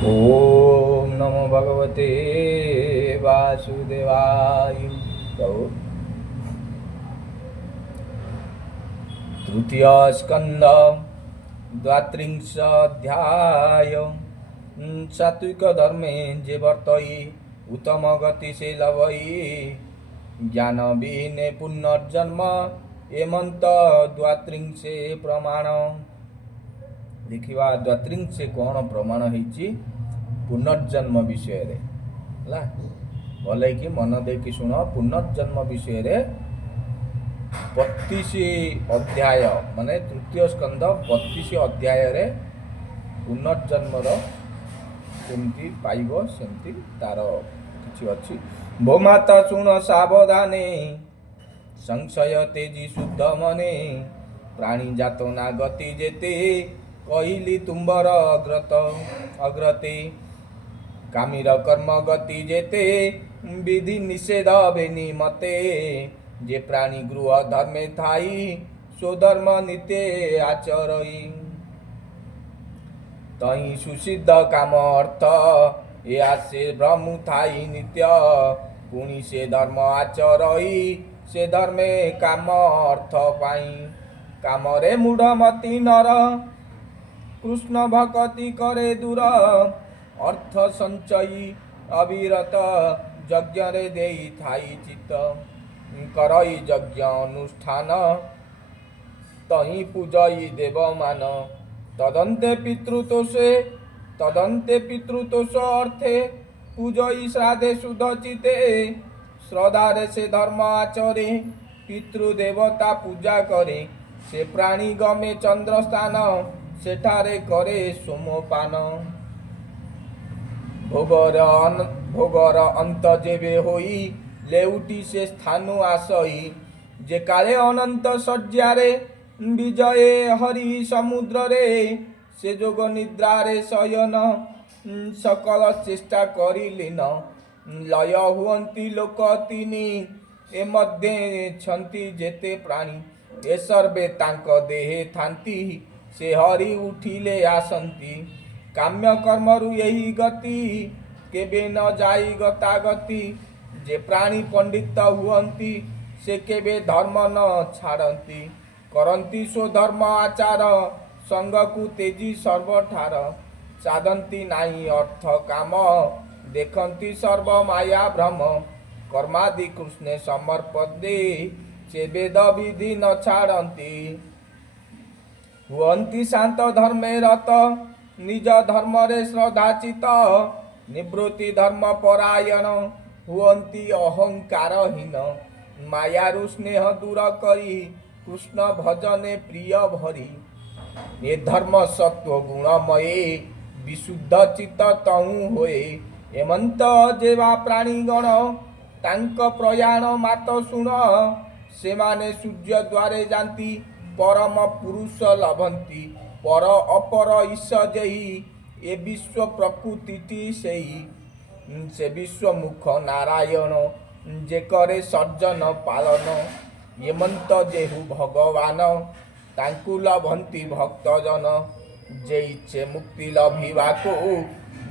ओम नमो भगवते वासुदेवाय। तृतीय स्कंद द्वात्रिंश अध्याय। सात्विक धर्मे जे वर्तई उत्तम गति से लभई ज्ञान विहीने पुनर्जन्म एमंत द्वात्रिंशे प्रमाण। देखिवा द्वात्रिंशे कौन प्रमाण होइछि पुनर्जन्म विषय रे हला भले कि मन देकी शुण। पुनर्जन्म विषय रे 32 अध्याय माने तृतीय स्कंद 32 अध्याय रे पुनर्जन्मर केमती पाइबो सेमती तार किछि अछि। भो माता शुण सावधाने संशय तेजी शुद्ध मने प्राणी जात ना गति जेते कहली तुम्बर अग्रते कामीर कर्म गति जेते विधि निषेध बेनी मते जे प्राणी गृह धर्मे थाई स्वधर्म नित्य आचरई तई सुसिद्ध काम अर्थ या से ब्रह्म थाई नित्य पुणी से धर्म आचरई से धर्मे काम अर्थ पाई कामरे मूढ़ मति नर कृष्ण भक्ति करे दूर अर्थ संचयी अविरत यज्ञ रे देई थाई चित्त करई यज्ञ अनुष्ठान तही पूजई देव मान तदंते पितृतोष अर्थे पूजई श्राद्धे शुद्ध चिते श्रद्धारे से धर्म आचरे पितृदेवता पूजा करे से प्राणी गमे चंद्र स्थान सेठारे करे सोमपान भोगर अंत जेबे होई लेउटी से स्थानु आसई जे काले अनंत शଯ୍ୟାରେ विजये हरि समुद्र रे से जोग निद्रा रे शयन सकल चेष्टा करिलीन लय हुअंती लोक तिनी ए मध्ये छंती जेते प्राणी ए सर्वे तांक देहे थांती से हरि उठिले आसंती काम्य कर्मरु यही गति केबे न जाई गता गति जे प्राणी पंडित हुअंती से केबे धर्म न छाड़ती करंती सो धर्म आचार संग को तेजी सर्वठार साधंती नाही अर्थ काम देखंती सर्व माया भ्रम कर्मादि कृष्णे समर्पदे से वेद विधि न छाड़ती हुअंती शांत धर्मे रत निज धर्म रे श्रद्धाचित निवृत्ति धर्म परायण हुअंती अहंकारहीन मायारु स्नेह दूर करी कृष्ण भजने प्रिय भरी ये धर्म सत्व गुणमये विशुद्ध चित्त तहु होए एमंत जेवा प्राणीगण तांक प्रयाण मात शुण से माने सूर्य द्वारे जानती परम पुरुष लभंती पर अपर ईश जही ए विश्व प्रकृति से विश्व मुख नारायण जे करे सर्जन पालन एमंत जेहु भगवान तांकु लभंती भक्तजन जे इच्छे मुक्ति लभिबाको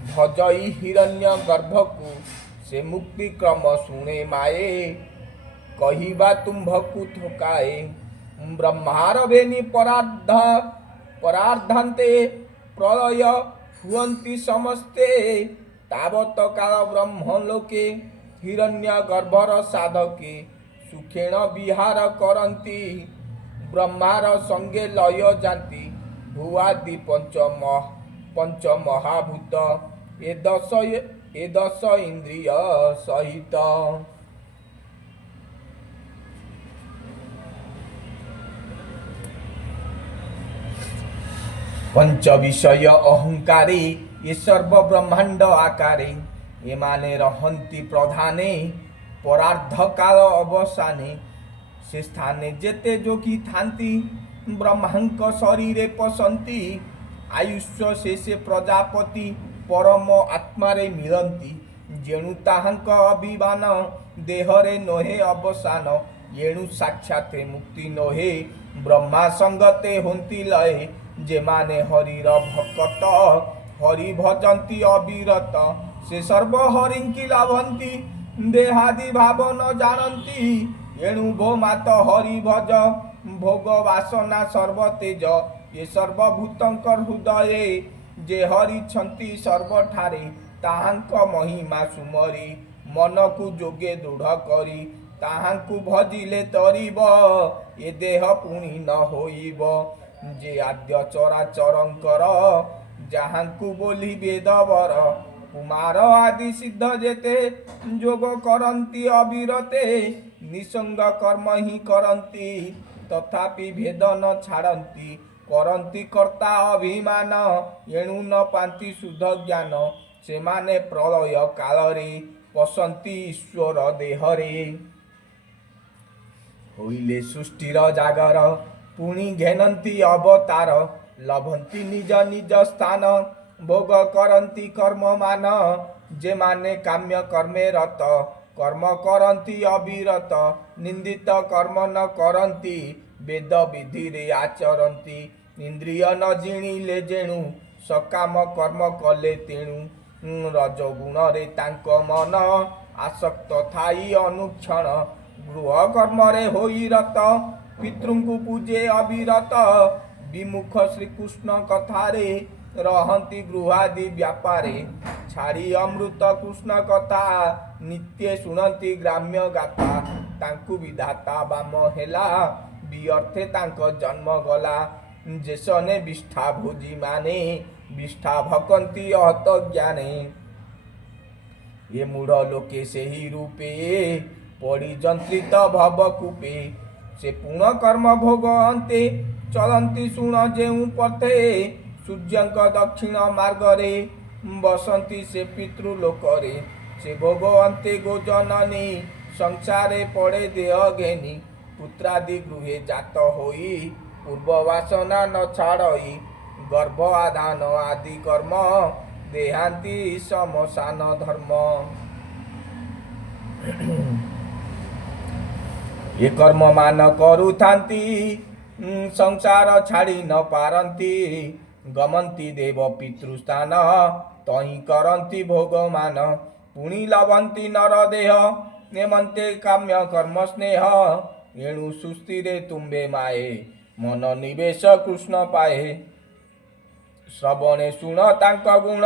भजई हिरण्य गर्भकु से मुक्ति क्रम शुणे माये कहिबा तुम्भकु थोकाए ब्रह्मार बेनी परार्धान्ते प्रलय हुअन्ति समस्ते तावत काल ब्रह्मलोके हिरण्य गर्भर साधके सुखेण विहार करन्ति ब्रह्मार संगे लय जान्ति भुआदि पंच महाभूत ए दश इंद्रिय सहित पंच विषय अहंकारे ये सर्व ब्रह्मांड आकारे एमाने रहंती प्रधाने परार्ध काल अवसाने से स्थाने जेते जोगी थांती ब्रह्मांक शरीरे पसंती आयुष्य शेषे प्रजापति परम आत्मारे मिलंती जेणु ताहांक अभिमान देहरे नोहे अवसान येणु साक्षाते मुक्ति नोहे ब्रह्मा संगते होंती लय जेमाने हरिर भक्त हरि भजंती अविरत से सर्व हरिंकी लभंती देहादि भाव न जानती एणु भो मात हरि भज भोग वासना सर्व तेज ये सर्वभूतंकर हृदये जे हरि छंती सर्वठारे ताहांक महिमा सुमरी मन को जोगे दृढ़ करी ताहांकु भजिले तरिब ए देह पुणी न होइब जे आद्य चराचरंकर जाहांकु बोली वेदवर कुमार आदि सिद्ध जेते जोग करंती अविरते निसंग कर्म ही करंती तथापि भेद न छाड़ंती करंती कर्ता अभिमान एणु न पांति शुद्ध ज्ञान से माने प्रलय कालरे पसंती ईश्वर देहरे होइले सृष्टिर जागर पुणी घेनंती अवतार लभंती निज निज स्थान भोग करंती कर्म मान जे माने काम्य कर्मे रत कर्म करंती अविरत निंदित कर्म न करंती वेद विधि रे आचरंती इंद्रिय न जिणिले जेणु सकाम कर्म कले तेणु रजगुण रे तांक मन आसक्त थाई अनुक्षण गृह कर्म रे होई रत पितृंकु पूजे अविरत विमुख श्रीकृष्ण कथारे रहंती गृहादि व्यापारे छाड़ी अमृत कृष्ण कथा नित्य शुणंती ग्राम्य गाथा तांकु विधाता बाम हेला व्यर्थे तांक जन्म गला जेसने विष्ठा भोजी माने विष्ठा भकंती अहत ज्ञाने ये मूढ़ लोके से ही रूपे पड़ी जंत्रित भव कूपे से पुण्य कर्म भोग अंते चलंती शुण जेऊ पथे सूर्यंक दक्षिण मार्गरे बसंती से पितृलोकरे से भोग अंते गोजननी संसारे पड़े देह घेनी पुत्रादि गृहे जात होई पूर्व वासना न छाड़ई गर्भ आधान आदि कर्म देहांती समसान धर्म ये कर्म मान करुथांती संसार छाड़ी न पारंती गमंती देव पितृस्थान तही करंती भोग मान पुणी लभंती नर देह नेमंते काम्य कर्म स्नेह एणु सुस्थिरे तुम्बे माए मन निवेश कृष्ण पाए श्रवणे शुण तांक गुण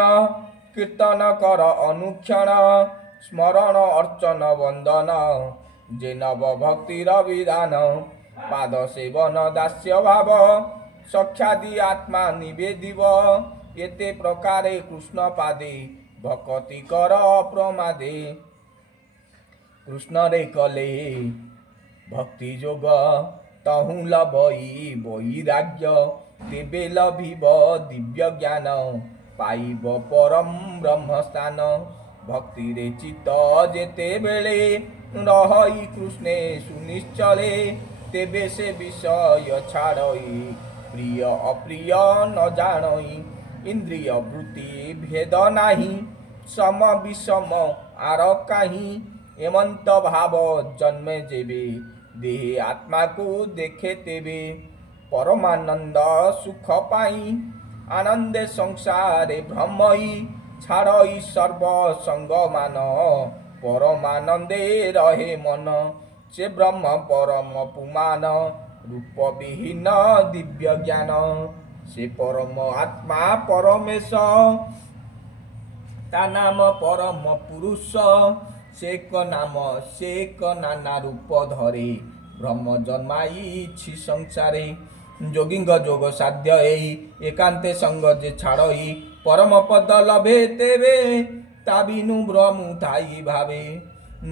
कीर्तन कर अनुक्षण स्मरण अर्चन वंदन जे नव भक्तिर विधान पाद सेवन दास्य भाव सख्यादि आत्मा निवेदिव एते प्रकारे कृष्ण पादे भक्ति कर प्रमादे कृष्ण रे कले भक्ति जोग तहु लभई वैराग्य तेबे लभिब दिव्य ज्ञान पाइब परम ब्रह्म स्थान भक्ति रे चित्त जेते बेले रहई कृष्णे सुनिश्चले तेबे से विषय छाड़ई प्रिय अप्रिय न जानई इंद्रिय वृत्ति भेद नाही सम विषम आर काही एमंत भाव जन्मे जेबे देहे आत्मा को देखे तेबे परमानंद सुख पाई आनंदे संसारे भ्रमई छाड़ई सर्व संग मान परमानंदे रहे मन से ब्रह्म परम पुमान रूप विहीन दिव्य ज्ञान से परम आत्मा परमेश ता नाम परम पुरुष से नाम से नाना रूप धरे ब्रह्म जन्माई छि संसारे जोगिंग जोग साध्य एई एकांते संग जे छाड़ई परम पद लभे तेबे ताबिनु ब्रह्म थाई भावे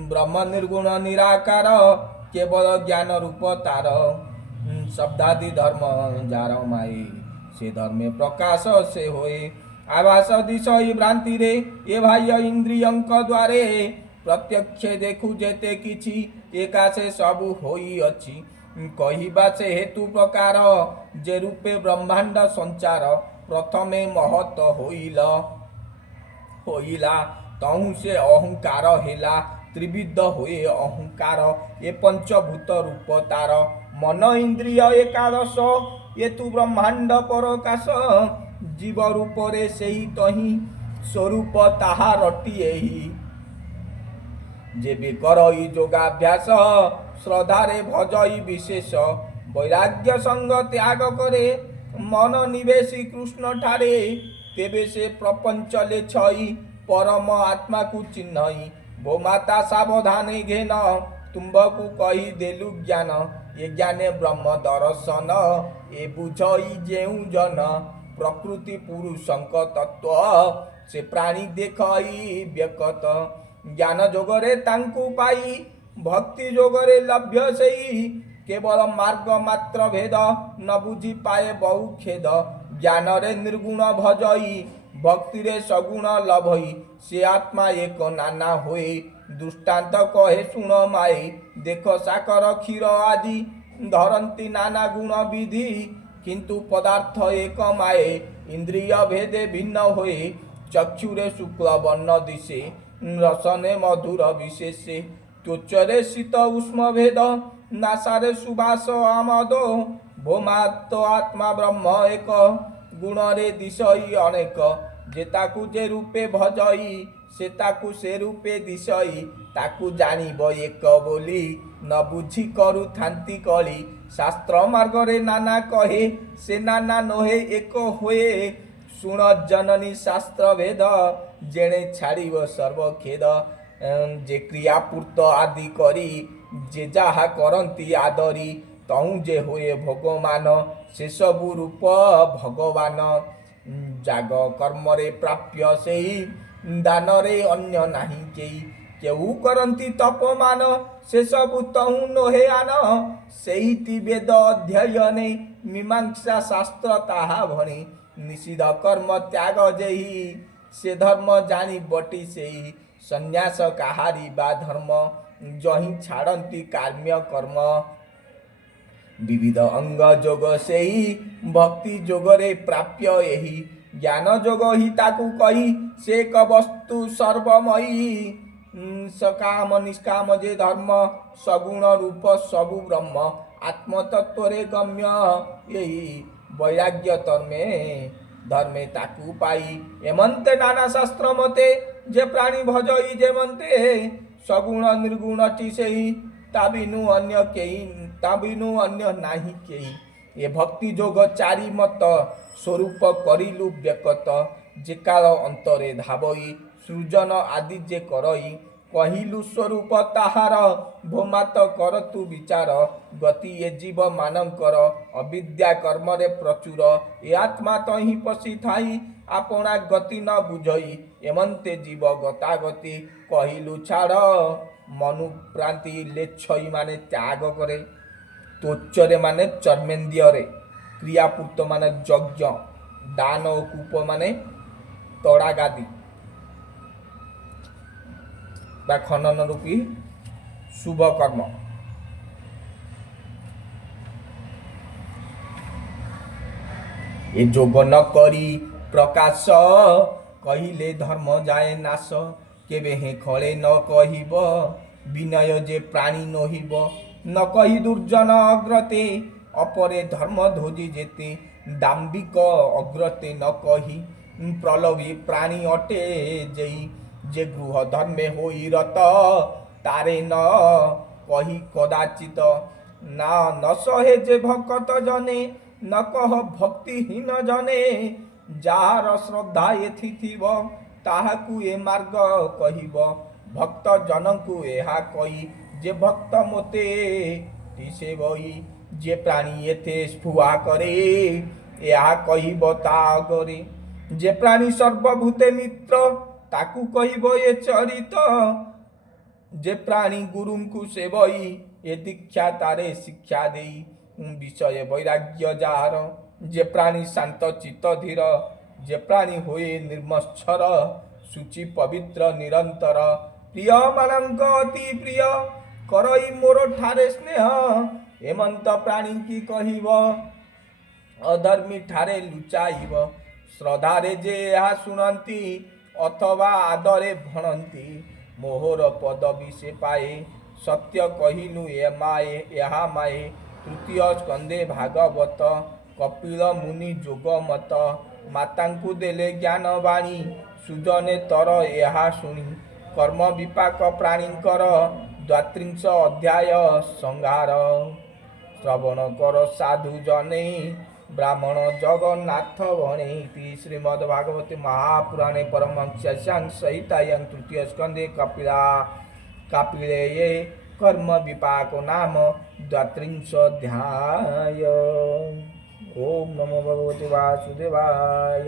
ब्रह्म निर्गुण निराकार केवल ज्ञान रूप तार शब्दादि धर्म जार माई से धर्मे प्रकाश से होए आभास दिशई भ्रांति रे ए भाई इंद्रियंक द्वारे प्रत्यक्ष देखु जेते किछि एकासे सबु होई अछि कहिबा से हेतु प्रकार जे रूपे ब्रह्मांड संचार प्रथमे महत होइला तहु से अहंकार हेला त्रिविध होए अहंकार ए पंचभूत रूप तार मन इंद्रिय एकादश ये तु ब्रह्मांड परकाश जीव रूपरे सेही तही स्वरूप ताहा रटिएही जेबे करई योगाभ्यास श्रद्धारे भजई विशेष वैराग्य संग त्याग करे मन निवेशी कृष्ण ठारे तेबे से प्रपंचले छई परम आत्मा को चिन्हई भो माता सावधाने घेन तुम्बकु कही देलु ज्ञान ये ज्ञाने ब्रह्म दर्शन ए बुझई जेउ जन प्रकृति पुरुषंक तत्व से प्राणी देखई व्यकत ज्ञान जोगरे तांकु पाई भक्ति जोगरे लभ्य सेई केवल मार्ग मात्र भेद न बुझी पाए बहु खेद ज्ञान रे निर्गुण भजई भक्ति रे सगुण लभई से आत्मा एक नाना होए दृष्टांत कहे सुन माए देख साकर क्षीर आदि धरती नाना गुण विधि किंतु पदार्थ एक माए इंद्रिय भेदे भिन्न होए चक्षुरे शुक्ल वर्ण दिशे रसने मधुर विशेषे त्वचरे शीत उष्म भेद नासारे सुबास आमद भोमात्त आत्मा ब्रह्म एक गुणरे दिशई अनेक जेताकु जे रूपे भजई से ताकु से रूपे दिशई ताकु जानिब एक बोली न बुझी करू थांती कली शास्त्र मार्गरे नाना कहे से नाना नोहे एक होए शुण जननी शास्त्र भेद जेणे छाड़िब सर्व खेद जे क्रियापूर्त आदि करी जे जहा करती आदरी तहु जे होए भगवान से सबु रूप भगवान जाग कर्मरे प्राप्य सेही दानरे अन्य नाही केही केहू करती तपमान से सबु तहु नोहे आन सेही वेद अध्ययने मीमांसा शास्त्र ताहा भणे निषिद्ध कर्म त्याग जेही से धर्म जानी बटी सेही संन्यास काहारी बा धर्म जही छाड़ती कार्म्य कर्म विविध अंग जोग सेही भक्ति जोगरे प्राप्य एही ज्ञान जोग ही ताकू कही से एक वस्तु सर्वमयी सकाम निष्काम जे धर्म सगुण रूप सबु ब्रह्म आत्मतत्वरे गम्य यही वैराग्य तर्मे धर्मे ताकू पाई एमंते नाना शास्त्र मते जे प्राणी भजई जेमंते सगुण निर्गुण सेही ताबिनु अन्य नाही केही ये भक्ति जोग चारि मत स्वरूप करिलु व्यकत जे काल अंतरे धाबई सृजन आदि जे करई कहिलु स्वरूप ताहार भोमात करतु विचार गति ये जीव मानकर अविद्या कर्मरे प्रचुर ए आत्मा तही पशि थाई आपणा गति न बुझई एमंते जीव गतागति कहिलु छाड़ मनुप्रांति लेच्छई माने त्याग करे त्वचरे माने चर्मेन्द्रिय क्रियापूर्त माने यज्ञ दान और कूप माने तड़ागादी बा खनन रूपी शुभ कर्म ए जोग न करी प्रकाश कहिले धर्म जाए नाश केबे हे खळे न कहिब विनय जे प्राणी नहिब न कही दुर्जन अग्रते अपरे धर्म ध्वजी जेते दाम्बिक अग्रते न कही प्रलोभी प्राणी अटे जई जे गृह धर्मे होई रत तारे न कही कदाचित ना न सहे जे भक्त जने न कह भक्तिहीन जने जार श्रद्धा एथि थिब ताहाकु ए मार्ग कहिब भक्त जनकु एहा कही जे भक्त मोते तिसे बई जे प्राणी एथे स्फुआ करे एहा कहिब ता करे जे प्राणी सर्वभूते मित्र ताकू कहिब ए चरित जे प्राणी गुरुंकु सेवई ए दीक्षा तारे शिक्षा देई विषय वैराग्य जार जे प्राणी शांत चित्त धीर जे प्राणी होए निर्मच्छर सूचि पवित्र निरंतर प्रिय मानक अति प्रिय करई मोर ठारे स्नेह एमंत प्राणी की कहिब अधर्मी ठारे लुचाइब श्रद्धारे जे ଏହା ଶୁଣନ୍ତି अथवा आदरे भणନ୍ତି मोहर पदवी से पाए सत्य कहिनु ए माए ଏହା माए तृतीय स्कंदे भागवत कपिल मुनि जोग मत ମାତାଙ୍କୁ ଦେଲେ ଜ୍ଞାନ ବାଣୀ ସୁଜନେ ତର ଏହା ଶୁଣି କର୍ମ ବିପାକ ପ୍ରାଣୀଙ୍କର 32 ଅଧ୍ୟାୟ ସଂହାର ଶ୍ରବଣ କର ସାଧୁ ଜନେ ବ୍ରାହ୍ମଣ ଜଗନ୍ନାଥ ଭଣେଇତି ଶ୍ରୀମଦ୍ ଭାଗବତେ महापुराणे परमहंस्यां संहितायां तृतीय स्कंदे कापिलेये कर्म विपाक नाम 32 अध्याय। ओम नमो भगवते वासुदेवाय।